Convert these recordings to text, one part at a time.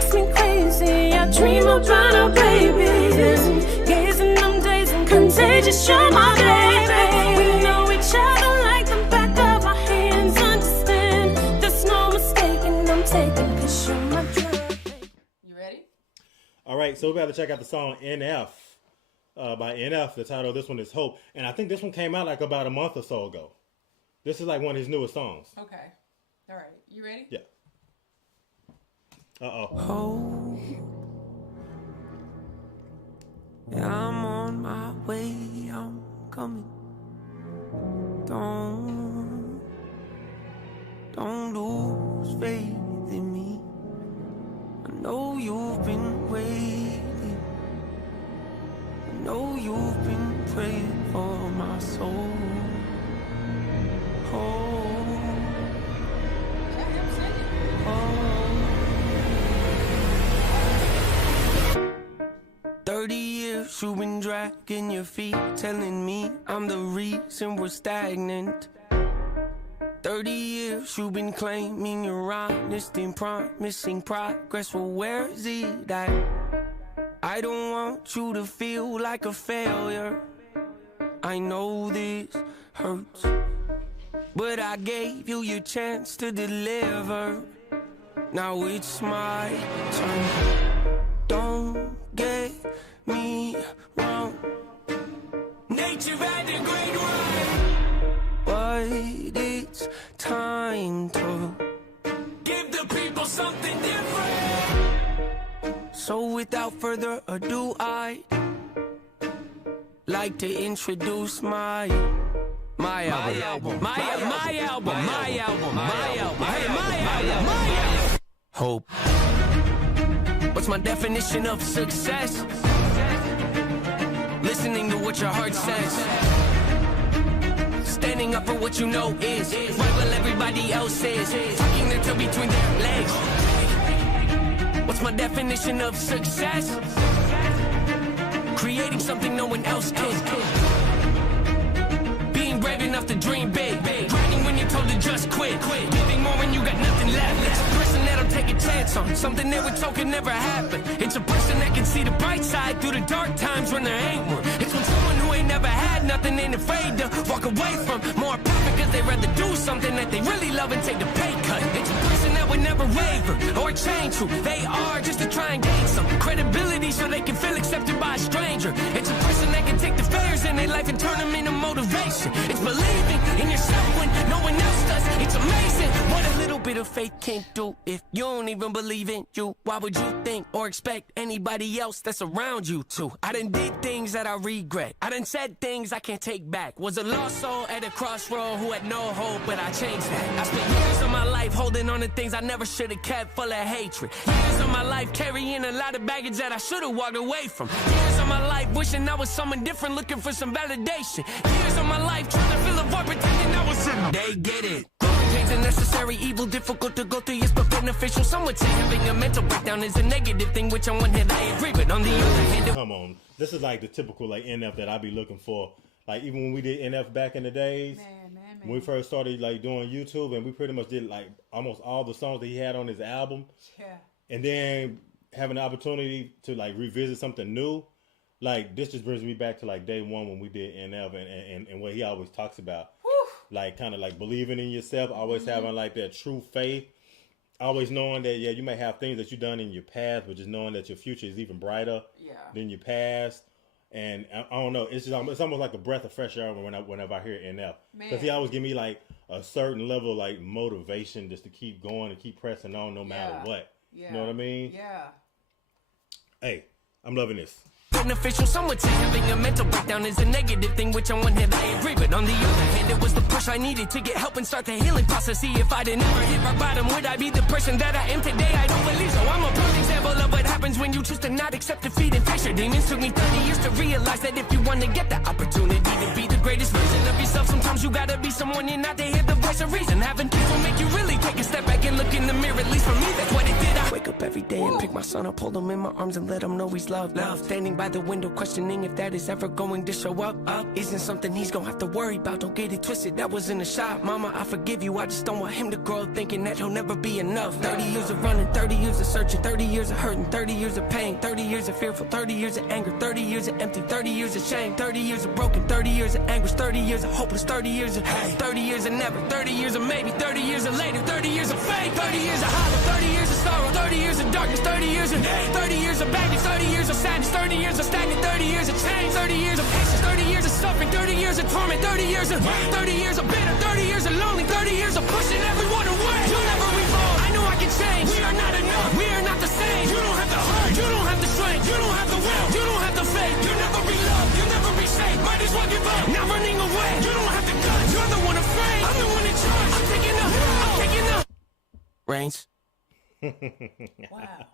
makes me crazy. I dream about our babies, gazing them days and contagious. You're my baby. We know each other like the back of our hands. Understand, there's no mistaking. I'm taking 'cause you're my drug. You ready? All right, so we got to check out the song NF by NF. The title of this one is Hope, and I think this one came out like about a month or so ago. This is like one of his newest songs. Okay. All right. You ready? Yeah. Oh, yeah, I'm on my way, I'm coming. Don't lose faith in me. I know you've been waiting. I know you've been praying for my soul. Oh. 30 years you've been dragging your feet, telling me I'm the reason we're stagnant. 30 years you've been claiming you're honest and promising progress. Well, where is it at? I don't want you to feel like a failure. I know this hurts, but I gave you your chance to deliver. Now it's my turn. Don't get me wrong, nature had a great run, but it's time to give the people something different. So without further ado, I'd like to introduce my album. Hope. What's my definition of success? Listening to what your heart says. Standing up for what you know is right while everybody else is tucking their toe between their legs. What's my definition of success? Creating something no one else can. Being brave enough to dream big. Grinding when you're told to just quit. Giving more when you got nothing left. It's a person that'll take a chance on something they were told could never happen. It's a person that can see the bright side through the dark times when there ain't one. It's when someone who ain't never had nothing ain't afraid to walk away from more profit because they'd rather do something that they really love and take the pay cut. It's a person that would never waver or change who they are just to try and gain some credibility so they can feel accepted by a stranger. It's a person that can take the failures in their life and turn them into motivation. It's believing in yourself when no one else does. It's amazing what a little bit of faith can't do. If you don't even believe in you, why would you think or expect anybody else that's around you to? I done did things that I regret. I done said things I can't take back. Was a lost soul at a crossroad who had no hope, but I changed that. I spent years of my life holding on to things I never should have kept, full of hatred. Years of my life carrying a lot of baggage that I should have walked away from. Years of my life wishing I was someone different, looking for some validation. Years of my life trying to fill a void, pretending I was in. They get it. Pain's a necessary evil, difficult to go through, yes, but beneficial. Some would say having a mental breakdown is a negative thing, which on one hand I agree, but on the other hand... Come on. This is like the typical like NF that I be looking for. Like even when we did NF back in the days, when we first started like doing YouTube, and we pretty much did like almost all the songs that he had on his album. Yeah. And then having the opportunity to like revisit something new, like this just brings me back to like day one when we did NF and what he always talks about. Like kind of like believing in yourself, always having like that true faith, always knowing that, yeah, you may have things that you've done in your past, but just knowing that your future is even brighter than your past. And I don't know, it's almost like a breath of fresh air whenever I hear NF. Because he always give me like a certain level of like motivation just to keep going and keep pressing on no matter what. You know what I mean? Yeah. Hey, I'm loving this. Beneficial, some would say having a mental breakdown is a negative thing, which on one hand I agree, but on the other hand it was the push I needed to get help and start the healing process. See, if I didn't ever hit rock bottom, would I be the person that I am today? I don't believe so. I'm a prime example of what happens when you choose to not accept defeat and face your demons. Took me 30 years to realize that if you want to get the opportunity to be the greatest version of yourself, sometimes you gotta be someone you're not to hear the voice of reason. Having people make you really take a step back and look in the mirror. At least for me, that's what it did. I wake up every day and pick my son up, hold him in my arms and let him know he's loved. Standing by the window questioning if that is ever going to show up. Isn't something he's gonna have to worry about, don't get it twisted, that was in the shop. Mama, I forgive you, I just don't want him to grow up thinking that he'll never be enough. 30 years of running, 30 years of searching, 30 years of hurting, 30 years of pain, 30 years of fearful, 30 years of anger, 30 years of empty, 30 years of shame, 30 years of broken, 30 years of anguish, 30 years of hopeless, 30 years of hate, 30 years of never, 30 years of maybe, 30 years of later, 30 years of fake, 30 years of hollow, 30 years of sorrow, 30 years of darkness, 30 years of hate, 30 years of baggage, 30 years of sadness, 30 years of stagnant, 30 years of change, 30 years of patience, 30 years of suffering, 30 years of torment, 30 years of 30 years of bitter, 30 years of lonely, 30 years of pushing everyone away. You'll never evolve, I know I can change. We are not enough, we are not the same. You don't have the heart, you don't have the strength, you don't have the will, you don't have the faith. You'll never be loved, you'll never be safe. Might as well give up, not running away. You don't have the guts, you're the one afraid. I'm the one in charge, I'm taking up, I'm taking up. Reigns. Wow.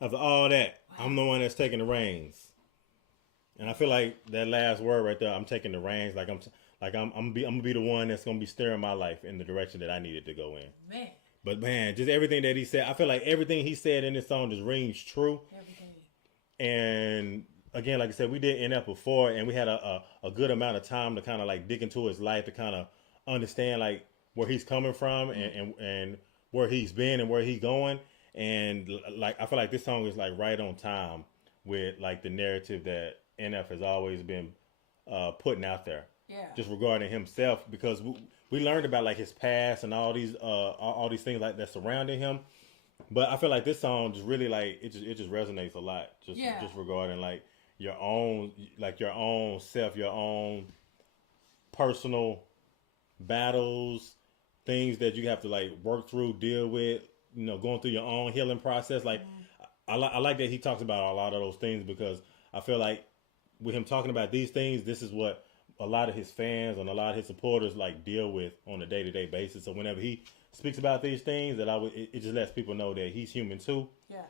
After all that, I'm the one that's taking the reins. And I feel like that last word right there, I'm taking the reins. I'm gonna be the one that's gonna be steering my life in the direction that I needed to go in. Man. But man, just everything that he said, I feel like everything he said in this song just rings true. Everything. And again, like I said, we did NF before, and we had a good amount of time to kind of like dig into his life to kind of understand like where he's coming from and where he's been and where he's going. And like I feel like this song is like right on time with like the narrative that NF has always been putting out there. Yeah. Just regarding himself, because we learned about like his past and all these things like that surrounding him. But I feel like this song just really like it just resonates a lot. Just regarding like your own self, your own personal battles, things that you have to like work through, deal with, you know, going through your own healing process. Like I like that he talks about a lot of those things, because I feel like with him talking about these things, this is what a lot of his fans and a lot of his supporters like deal with on a day-to-day basis. So whenever he speaks about these things, it just lets people know that he's human too. Yeah.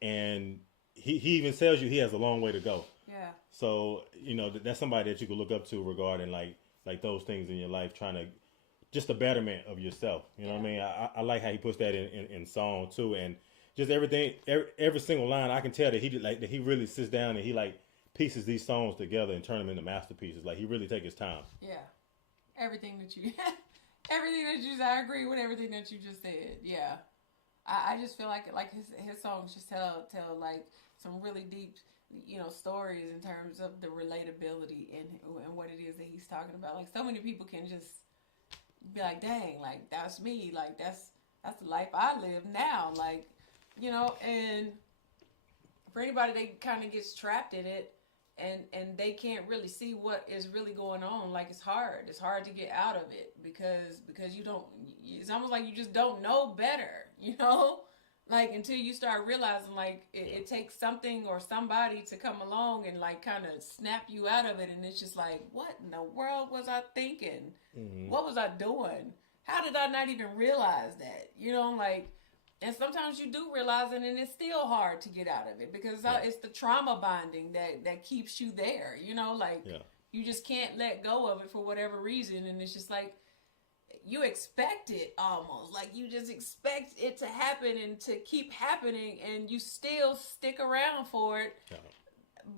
And he even tells you he has a long way to go. Yeah. So, you know, that's somebody that you can look up to regarding like those things in your life, trying to just the betterment of yourself. You know what I mean? I like how he puts that in song too. And just everything, every single line, I can tell that he really sits down and he like pieces these songs together and turn them into masterpieces. Like he really takes his time. Yeah. Everything that you I agree with everything that you just said. Yeah. I just feel like his songs just tell like some really deep, you know, stories in terms of the relatability and what it is that he's talking about. Like so many people can just be like, dang, like that's me, like that's the life I live now, like, you know. And for anybody that kind of gets trapped in it and they can't really see what is really going on, like it's hard to get out of it because you don't, it's almost like you just don't know better, you know, like until you start realizing like it takes something or somebody to come along and like kind of snap you out of it. And it's just like, what in the world was I thinking? Mm-hmm. What was I doing? How did I not even realize that? You know, like, and sometimes you do realize it and it's still hard to get out of it because it's the trauma bonding that keeps you there, you know, like you just can't let go of it for whatever reason. And it's just like, you expect it almost, like you just expect it to happen and to keep happening and you still stick around for it. Yeah.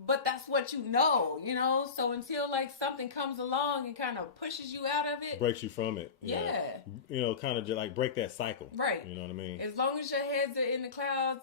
But that's what you know, so until like something comes along and kind of pushes you out of it, breaks you from it. You know, kind of just like break that cycle. Right. You know what I mean? As long as your heads are in the clouds,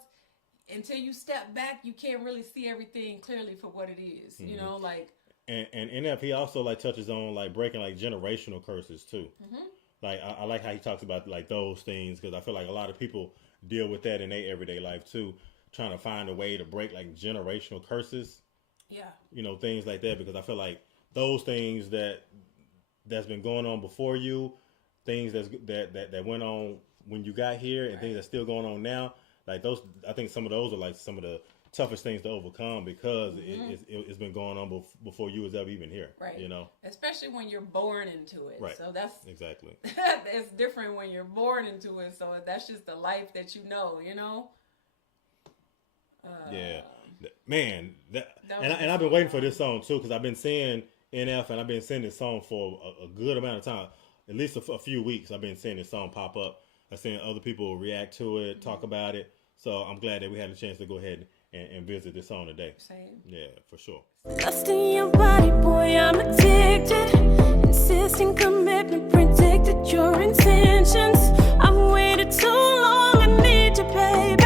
until you step back, you can't really see everything clearly for what it is, mm-hmm. you know, like. And NF, he also like touches on like breaking like generational curses too. Mm-hmm. Like I like how he talks about like those things, because I feel like a lot of people deal with that in their everyday life too, trying to find a way to break like generational curses. Yeah. You know, things like that, because I feel like those things that's been going on before you, things that went on when you got here, and things that's still going on now, like those, I think some of those are like some of the toughest things to overcome, because mm-hmm. it's been going on before you was ever even here. Right. You know, especially when you're born into it. Right. So that's exactly. It's different when you're born into it. So that's just the life that you know. You know. Yeah. Man, and I've been waiting for this song too, because I've been seeing NF and I've been seeing this song for a good amount of time, at least a few weeks. I've been seeing this song pop up. I've seen other people react to it, talk about it. So I'm glad that we had a chance to go ahead and visit this song today. Same. Yeah, for sure. Lust in your body, boy, I'm addicted. Insisting commitment, predicted your intentions. I've waited too long, I need you, baby.